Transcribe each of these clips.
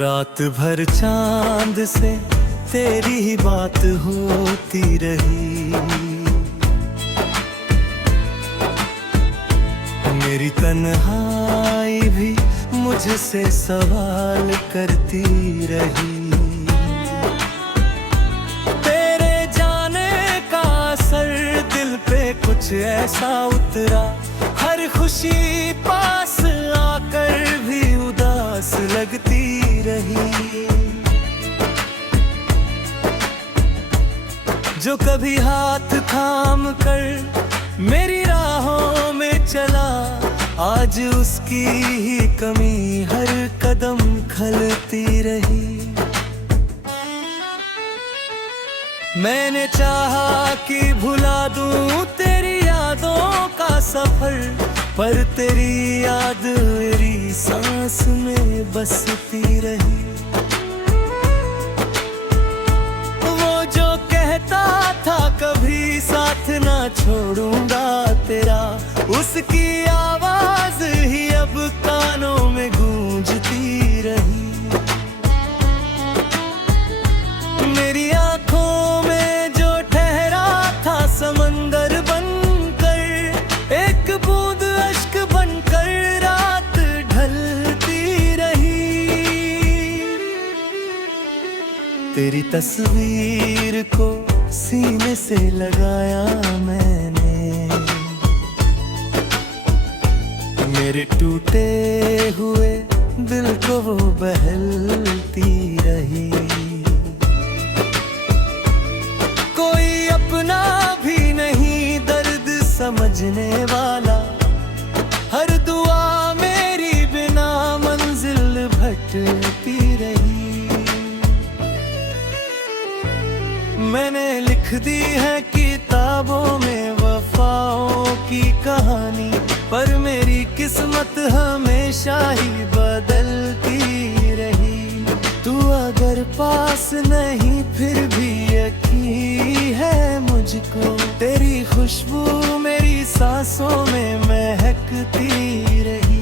रात भर चांद से तेरी ही बात होती रही। मेरी तन्हाई भी मुझसे सवाल करती रही। तेरे जाने का असर दिल पे कुछ ऐसा उतरा, हर खुशी पास आकर भी उदास लगती रही। जो कभी हाथ थाम कर मेरी राहों में चला, आज उसकी ही कमी हर कदम खलती रही। मैंने चाहा कि भुला दूं तेरी यादों का सफर, पर तेरी याद मेरी सांस में बसती रही। वो जो कहता था कभी साथ ना छोड़ूंगा तेरा, उसकी आवाज ही अब कानों में गूंजती रही। मेरी आंखों में जो ठहरा था समंदर बनकर, एक बूंद अश्क बनकर रात ढलती रही। तेरी तस्वीर को सीने से लगाया मैंने, मेरे टूटे हुए दिल को वो बहलती रही। कोई अपना भी नहीं दर्द समझने वाला, हर दुआ मेरी बिना मंजिल भटकती रही। मैंने लिख दी है किताबों में वफाओं की कहानी, पर मेरी किस्मत हमेशा ही बदलती रही। तू अगर पास नहीं फिर भी यकीन है मुझको, तेरी खुशबू मेरी सांसों में महकती रही।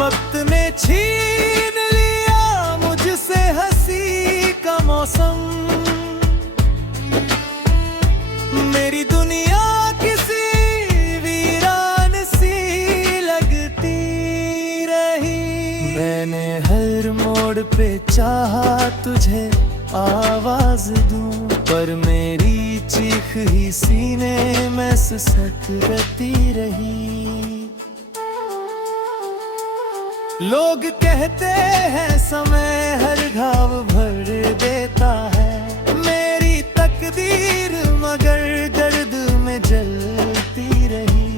वक्त ने छीन लिया मुझसे हंसी का मौसम, मेरी दुनिया किसी वीरान सी लगती रही। मैंने हर मोड़ पे चाहा तुझे आवाज दूं, पर मेरी चीख ही सीने में सिसकती रही। लोग कहते हैं समय हर घाव भर देता है, मेरी तकदीर मगर दर्द में जलती रही।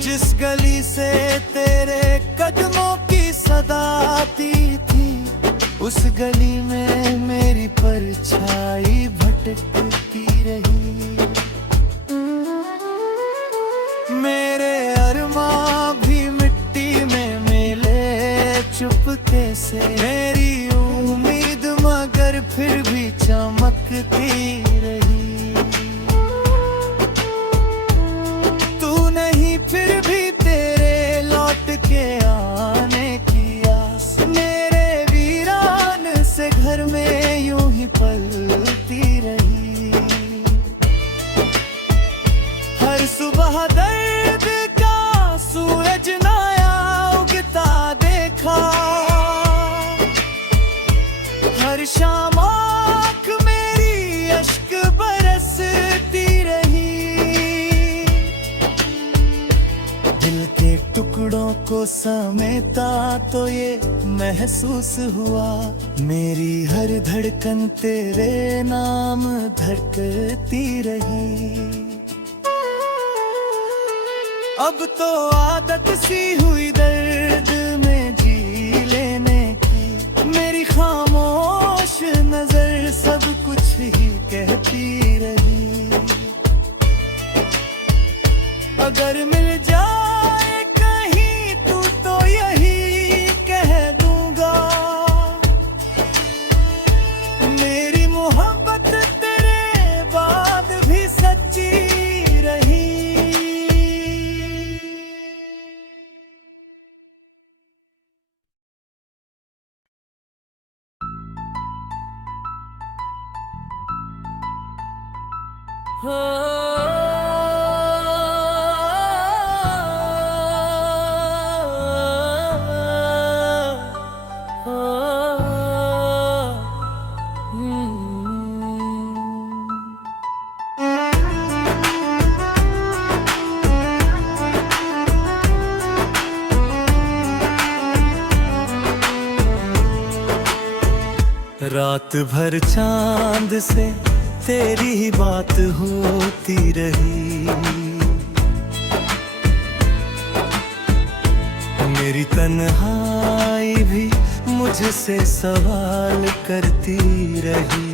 जिस गली से तेरे कदमों की सदा आती थी, उस गली में मेरी परछाई भटकती रही। मेरे अरमां भी मिट्टी में मिले चुपके से, मेरी उम्मीद मगर फिर भी चमकती रही। तू नहीं फिर भी तेरे लौट के आने की आस, मेरे वीरान से घर में यूं ही पलती रही। हर सुबह दर्द का सूरज नया उगता देखा, को समेटा तो ये महसूस हुआ, मेरी हर धड़कन तेरे नाम धड़कती रही। अब तो आदत सी हुई दर्द में जी लेने की, मेरी खामोश नजर सब कुछ ही कहती रही। अगर मिल जाए कहीं तू तो यही कह दूंगा, मेरी मोहब्बत तेरे बाद भी सच्ची रही। रात भर चांद से तेरी ही बात होती रही, मेरी तन्हाई भी मुझसे सवाल करती रही।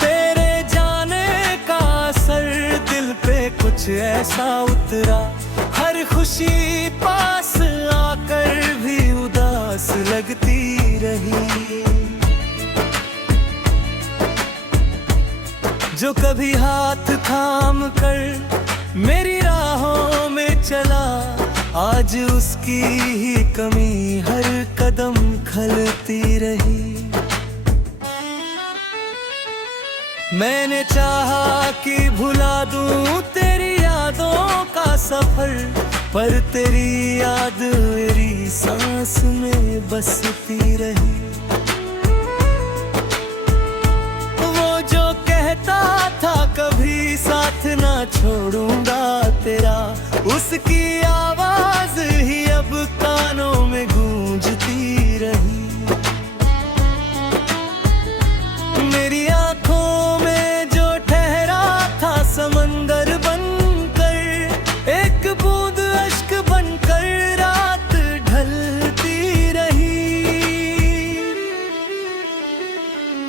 तेरे जाने का असर दिल पे कुछ ऐसा उतरा, हर खुशी पास आकर भी उदास लगती रही। जो कभी हाथ थाम कर मेरी राहों में चला, आज उसकी ही कमी हर कदम खलती रही। मैंने चाहा कि भुला दूं तेरी यादों का सफर, पर तेरी याद मेरी सांस में बसती रही। वो जो कहता था कभी साथ ना छोड़ूंगा तेरा, उसकी आवाज ही अब कानों में गूंजती रही। मेरी आंखों में जो ठहरा था समंदर बनकर, एक बूंद अश्क बनकर रात ढलती रही।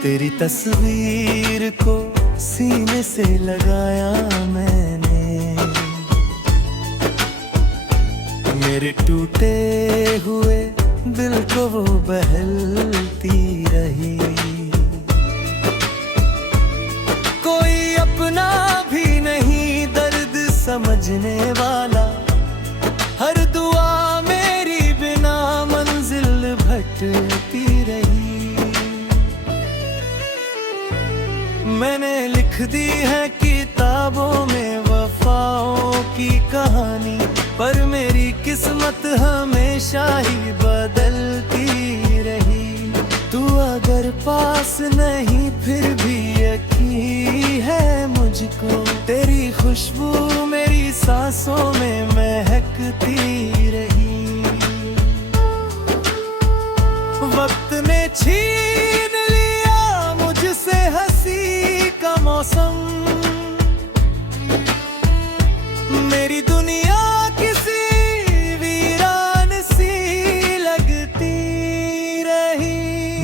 तेरी तस्वीर को सीने से लगाया मैंने, मेरे टूटे हुए दिल को वो बहलती रही। कोई अपना भी नहीं दर्द समझने वाला, हर दुआ मेरी बिना मंजिल भटकती रही। मैंने लिख दी है किताबों में वफाओं की कहानी, पर मेरी किस्मत हमेशा ही बदलती रही। तू अगर पास नहीं फिर भी यकीन है मुझको, तेरी खुशबू मेरी सांसों में महकती रही। वक्त ने छीन लिया मुझसे हंसी का मौसम, मेरी दुनिया किसी वीरान सी लगती रही।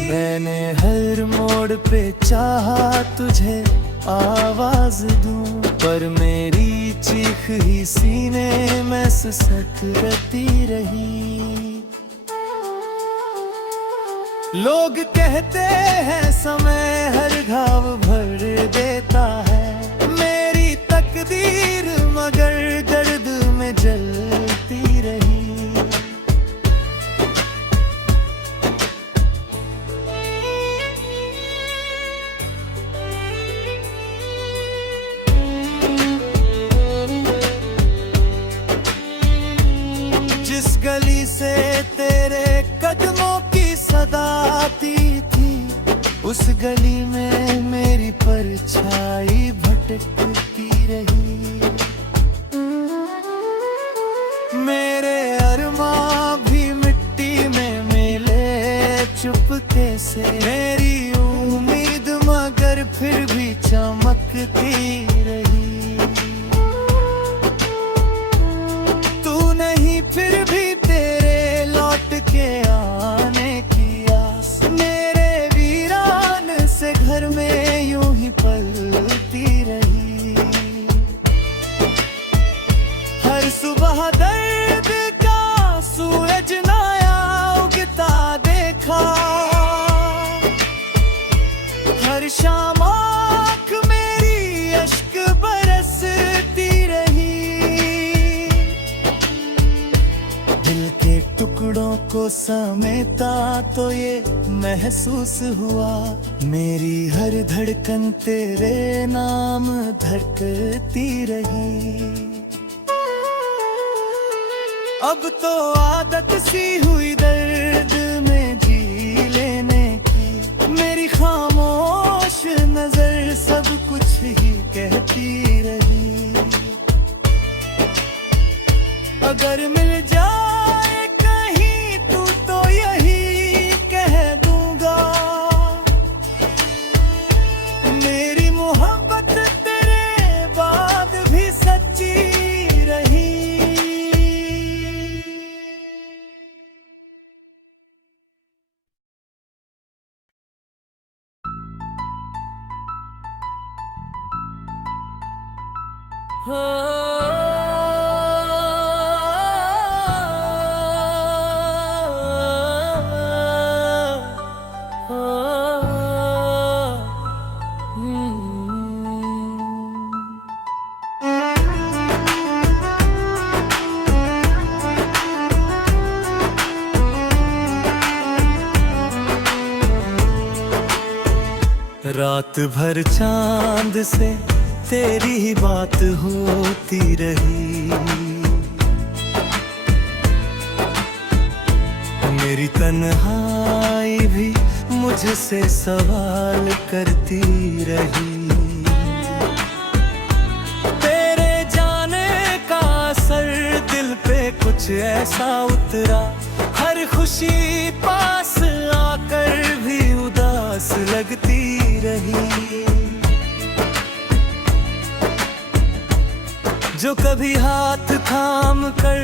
मैंने हर मोड़ पे चाहा तुझे आवाज दूं, पर मेरी चीख ही सीने में सिसकती रही। लोग कहते हैं समय हर घाव भर देता है, मेरी तकदीर मगर दर्द में जलती रही। जिस गली से तेरे कदमों की सदा आती थी, उस गली में मेरी परछाई भटकती रही। से मेरी उम्मीद मगर फिर भी चमकती रही। तू नहीं फिर भी तेरे लौट के आने की आस मेरे वीरान से घर में यूं ही पलती रही। हर सुबह दर्द का सूरज नया उगता देखा, हर शाम आँख मेरी अश्क बरसती रही। दिल के टुकड़ों को समेटा तो ये महसूस हुआ मेरी हर धड़कन तेरे नाम धड़कती रही। अब तो आदत सी हुई दर्द में जी लेने की, मेरी खामोश नजर सब कुछ ही कहती रही। अगर मिल जाए कहीं तू तो यही कह दूंगा, मेरी मोहब्बत तेरे बाद भी सच्ची रही। रात भर चांद से तेरी ही बात होती रही। मेरी तन्हाई भी मुझसे सवाल करती रही। तेरे जाने का असर दिल पे कुछ ऐसा उतरा, हर खुशी पास आकर भी उदास लगती रही। जो कभी हाथ थाम कर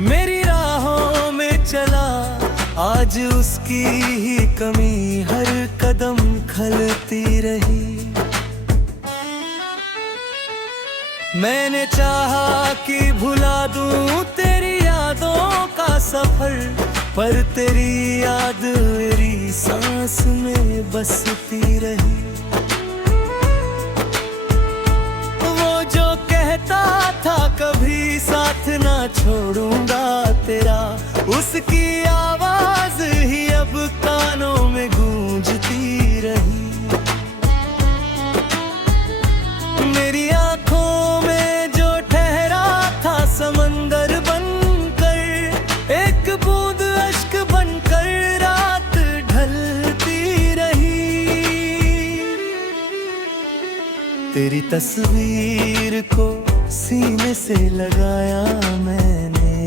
मेरी राहों में चला, आज उसकी ही कमी हर कदम खलती रही। मैंने चाहा कि भुला दूं तेरी यादों का सफर, पर तेरी याद मेरी सांस में बसती रही। वो जो कहता था कभी साथ ना छोड़ूंगा तेरा, उसकी आवाज ही अब कानों में गूंजती रही। मेरी आंखों में जो ठहरा था समंदर बनकर, एक बूंद अश्क बनकर रात ढलती रही। तेरी तस्वीर को सीने से लगाया मैंने,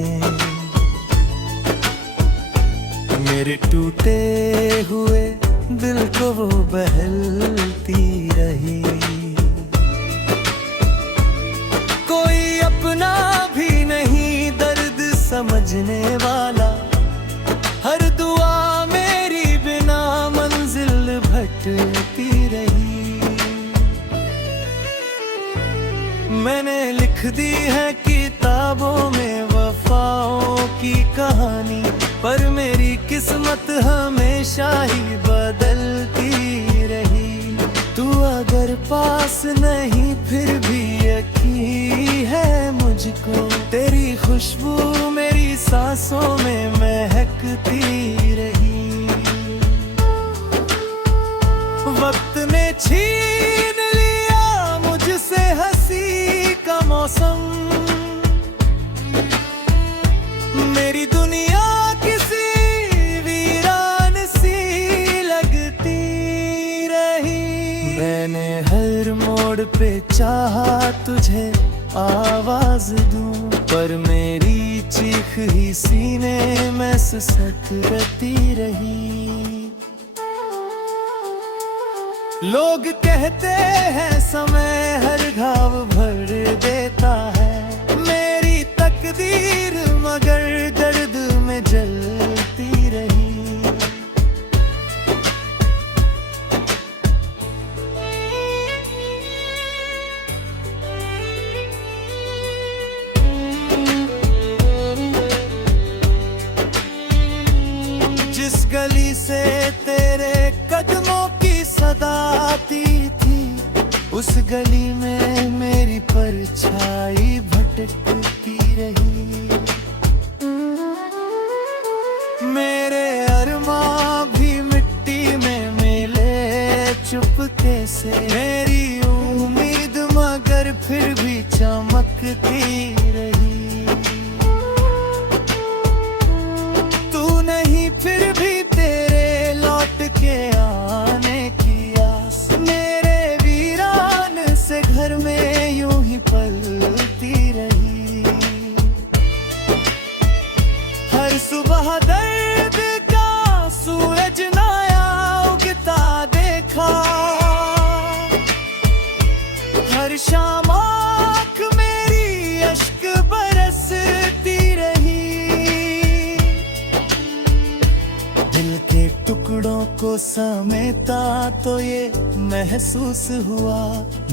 मेरे टूटे हुए दिल को वो बहलती रही। कोई अपना भी नहीं दर्द समझने वाला, हर दुआ मेरी बिना मंजिल भटकती रही। मैंने लिख दी है किताबों में वफाओं की कहानी, पर मेरी किस्मत हमेशा ही बदलती रही। तू अगर पास नहीं फिर भी यकीन है मुझको, तेरी खुशबू मेरी सांसों में महकती रही। वक्त ने छीन लिया मुझसे हंसी का मौसम, मेरी दुनिया किसी वीरान सी लगती रही। मैंने हर मोड़ पे चाहा तुझे आवाज दूं, पर मेरी चीख ही सीने में सिसकती रही। लोग कहते हैं समय हर घाव भर देता है, मेरी तकदीर मगर दर्द में जलती रही। जिस गली से तेरे कदमों की सदा आती थी, उस गली में मेरी परछाई भटकती रही। मेरे अरमां भी मिट्टी में मिले चुपके से, मेरी उम्मीद मगर फिर भी चमकती रही। तू नहीं फिर भी तेरे लौट के आने की आस, मेरे वीरान से घर में यूं ही पलती रही। हर सुबह दर्द का सूरज नया उगता देखा, हर शाम आँख मेरी अश्क बरसती रही। दिल के टुकड़ों को समेटा तो ये महसूस हुआ,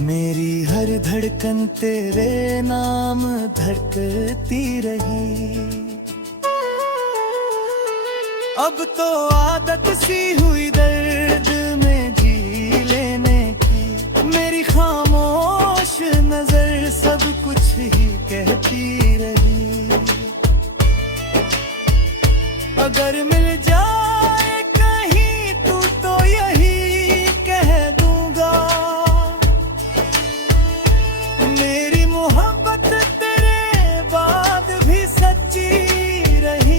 मेरी हर धड़कन तेरे नाम धड़कती रही। अब तो आदत सी हुई दर्द में जी लेने की, मेरी खामोश नजर सब कुछ ही कहती रही। अगर मिल जाए कहीं तू तो यही कह दूंगा, मेरी मोहब्बत तेरे बाद भी सच्ची रही।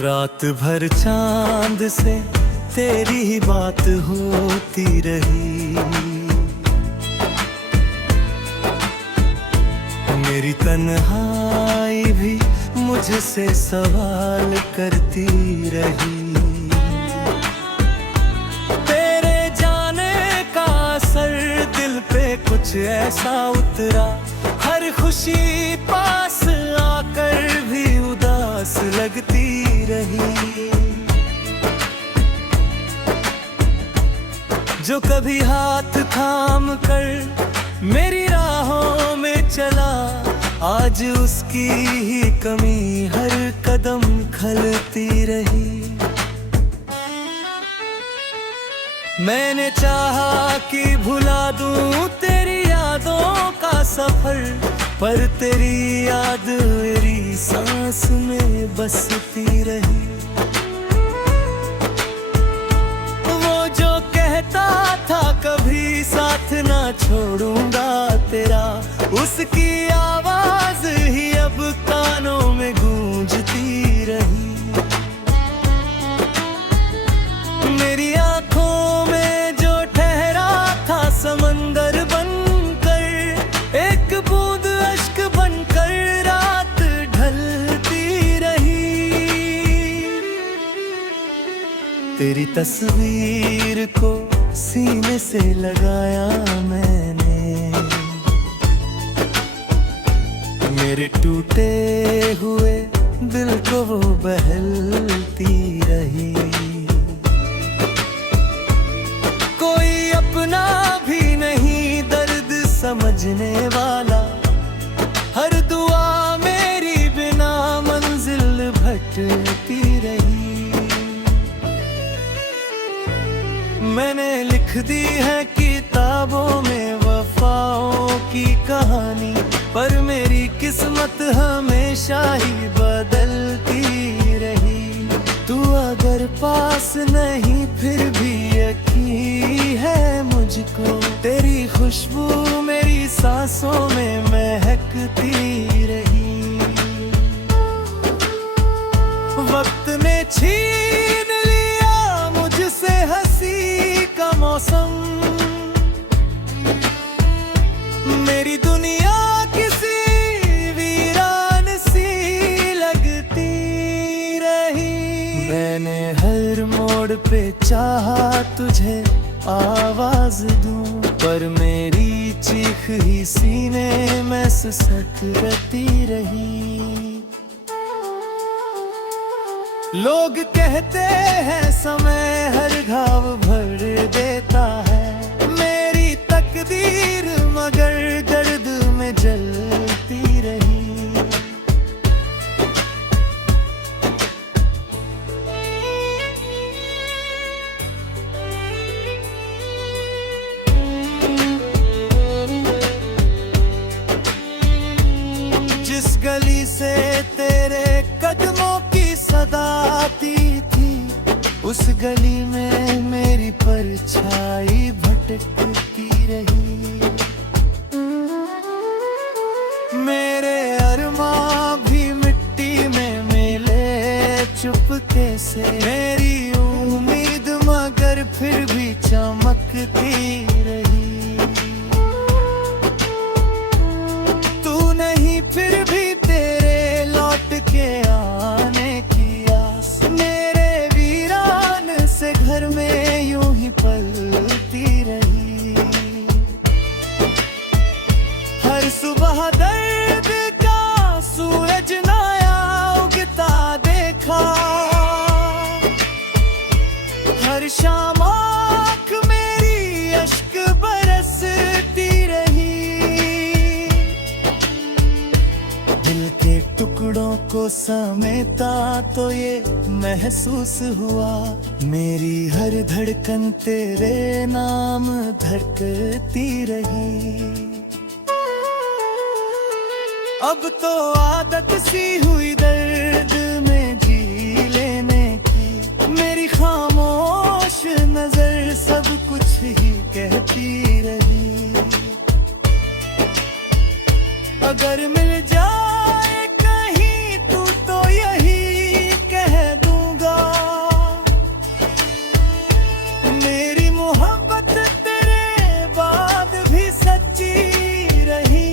रात भर चांद से तेरी ही बात होती रही, मेरी तन्हाई भी मुझसे सवाल करती रही। तेरे जाने का असर दिल पे कुछ ऐसा उतरा, हर खुशी पास आकर भी उदास लगती रही। जो कभी हाथ थाम कर मेरी राहों में चला, आज उसकी ही कमी हर कदम खलती रही। मैंने चाहा कि भुला दूं तेरी यादों का सफर, पर तेरी याद मेरी सांस में बसती रही। वो जो कहता था कभी साथ ना छोड़ूंगा तेरा, उसकी आवाज ही अब कानों में गूंजती रही। मेरी आंखों में जो ठहरा था समंदर बनकर, एक बूंद अश्क बनकर रात ढलती रही। तेरी तस्वीर को सीने से लगाया मैंने, मेरे टूटे हुए दिल को वो बहलती रही। कोई अपना भी नहीं दर्द समझने वाला, हर दुआ मेरी बिना मंजिल भटकती रही। मैंने लिख दी है किताबों में वफाओं की कहानी, पर मेरी किस्मत हमेशा हमेशा ही बदलती रही। तू अगर पास नहीं फिर भी यकीन है मुझको, तेरी खुशबू मेरी सांसों में महकती रही। वक्त ने छीन लिया मुझसे हंसी का मौसम, मेरी दुनिया किसी वीरान सी लगती रही। मैंने हर मोड़ पे चाहा तुझे आवाज दूं, पर मेरी चीख ही सीने में सिसकती रही। लोग कहते हैं समय हर घाव भर देता है, मेरी तकदीर मगर दर्द में जलती रही। जिस गली से तेरे कदमों की सदा आती थी, उस गली में मेरी परछाई भटकती रही। मेरे अरमां भी मिट्टी में मिले चुपके से, मेरी उम्मीद मगर फिर भी चमकती रही। तू नहीं फिर भी तेरे लौट के आने की आस, मेरे वीरान से घर में यूं ही पलती रही। हर सुबह दर्द का सूरज नया उगता देखा, हर शाम आँख मेरी अश्क बरसती रही। दिल के टुकड़ों को समेटा तो ये महसूस हुआ, मेरी हर धड़कन तेरे नाम धड़कती रही। अब तो आदत सी हुई दर्द में जी लेने की, मेरी खामोश नजर सब कुछ ही कहती रही। अगर मिल जाए कहीं तू तो यही कह दूंगा, मेरी मोहब्बत तेरे बाद भी सच्ची रही।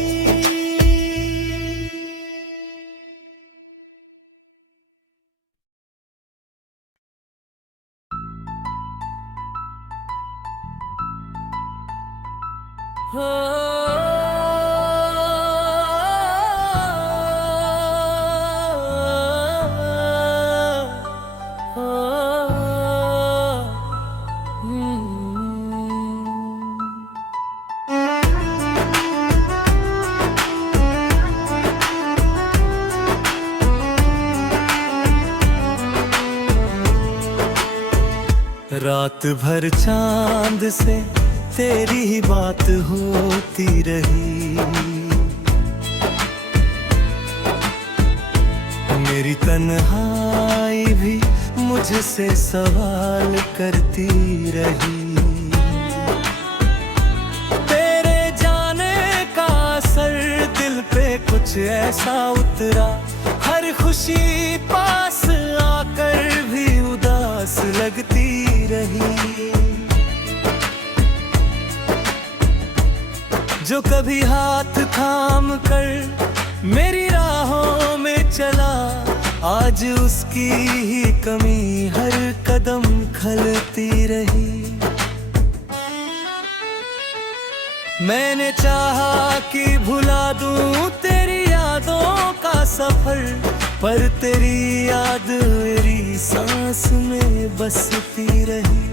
रात भर चांद से तेरी ही बात होती रही, मेरी तन्हाई भी मुझसे सवाल करती रही। तेरे जाने का असर दिल पे कुछ ऐसा उतरा, हर खुशी पास आकर भी उदास लगती रही। जो कभी हाथ थाम कर मेरी राहों में चला, आज उसकी ही कमी हर कदम खलती रही। मैंने चाहा कि भुला दूं तेरी यादों का सफर, पर तेरी याद मेरी सांस में बसती रही।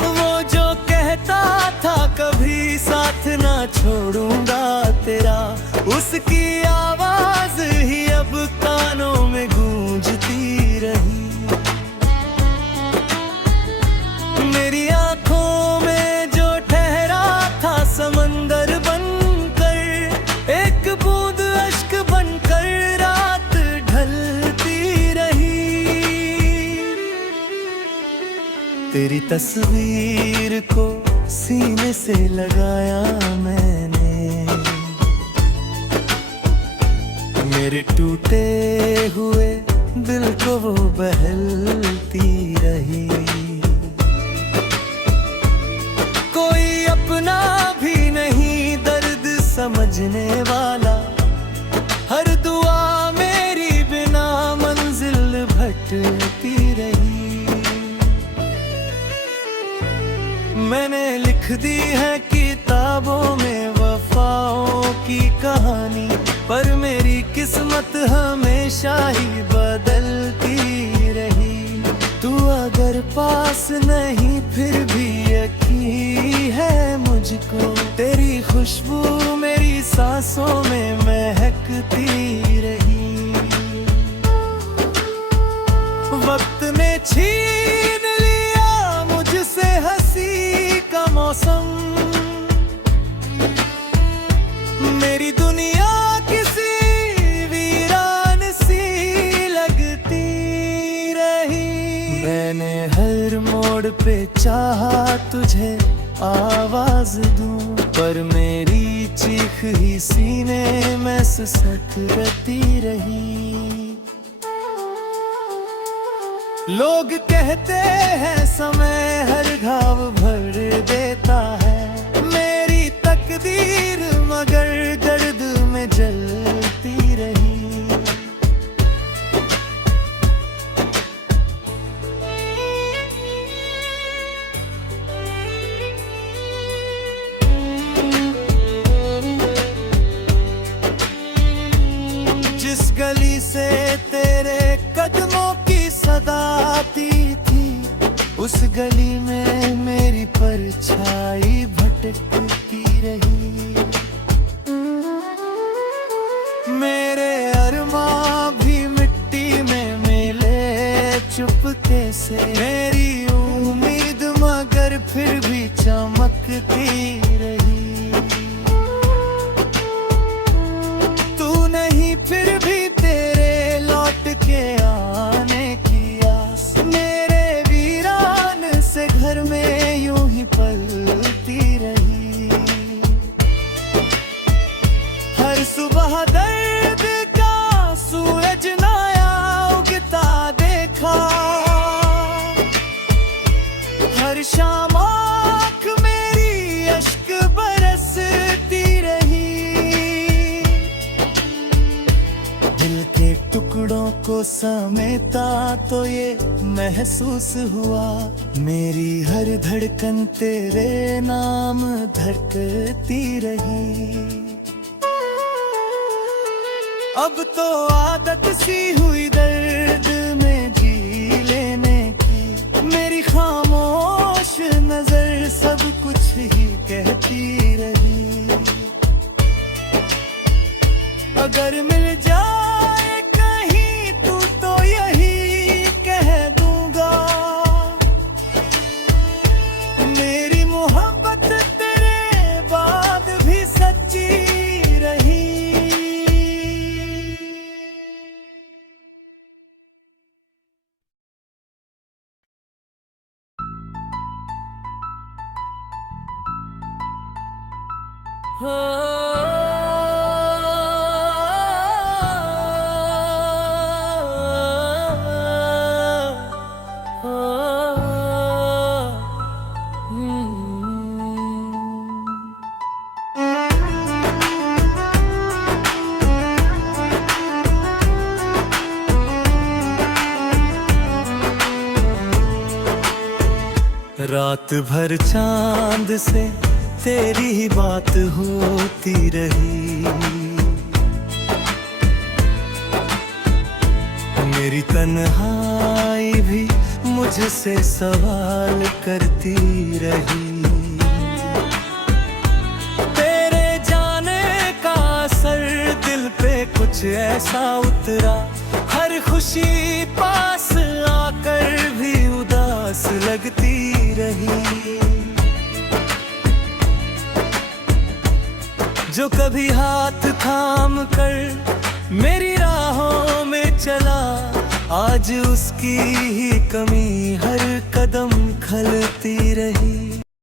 वो जो कहता था कभी साथ ना छोड़ूंगा तेरा, उसकी आवाज ही अब कानों में गूंजती रही। मेरी आंखों में जो ठहरा था समंदर बनकर, एक बूंद तेरी तस्वीर को सीने से लगाया मैंने, मेरे टूटे हुए दिल को वो बहलती रही। कोई अपना भी नहीं दर्द समझने वाला, हर दुआ मेरी बिना मंजिल भटकती रही। मैंने लिख दी है किताबों में वफाओं की कहानी, पर मेरी किस्मत हमेशा ही बदलती रही। तू अगर पास नहीं फिर भी यकीन है मुझको, तेरी खुशबू मेरी सांसों में महकती रही। वक्त ने छीन लिया मुझसे हंसी का मौसम, मेरी दुनिया किसी वीरान सी लगती रही। मैंने हर मोड़ पे चाहा तुझे आवाज दूं, पर मेरी चीख ही सीने में सिसकती रही। लोग कहते हैं समय हर घाव भर देता है, मेरी तकदीर मगर दर्द में जलती रही। जिस गली से तेरे कदमों की सदा आती थी, उस गली में मेरी परछाई भटकती रही। मेरे अरमां भी मिट्टी में मिले चुपके से, मेरी उम्मीद मगर फिर भी चमकती रही। तू नहीं फिर भी तेरे लौट के आने की आस, मेरे वीरान से घर में यूं ही पलती रही। हर सुबह दर्द का सूरज नया उगता देखा, हर शाम आँख मेरी अश्क बरसती रही। दिल के टुकड़ों को समेटा तो ये महसूस हुआ, मेरी हर धड़कन तेरे नाम धड़कती रही। अब तो आदत सी हुई दर्द में जी लेने की, मेरी खामोश नजर सब कुछ ही कहती रही। अगर मिल जाए कहीं तू तो यही कह दूंगा, मेरी मोहब्बत तेरे बाद भी सच्ची रही। रात भर चांद से तेरी ही बात होती रही, मेरी तन्हाई भी मुझसे सवाल करती रही। तेरे जाने का असर दिल पे कुछ ऐसा उतरा, हर खुशी पास आकर भी उदास लगती रही। जो कभी हाथ थाम कर मेरी राहों में चला, आज उसकी ही कमी हर कदम उछलती रही।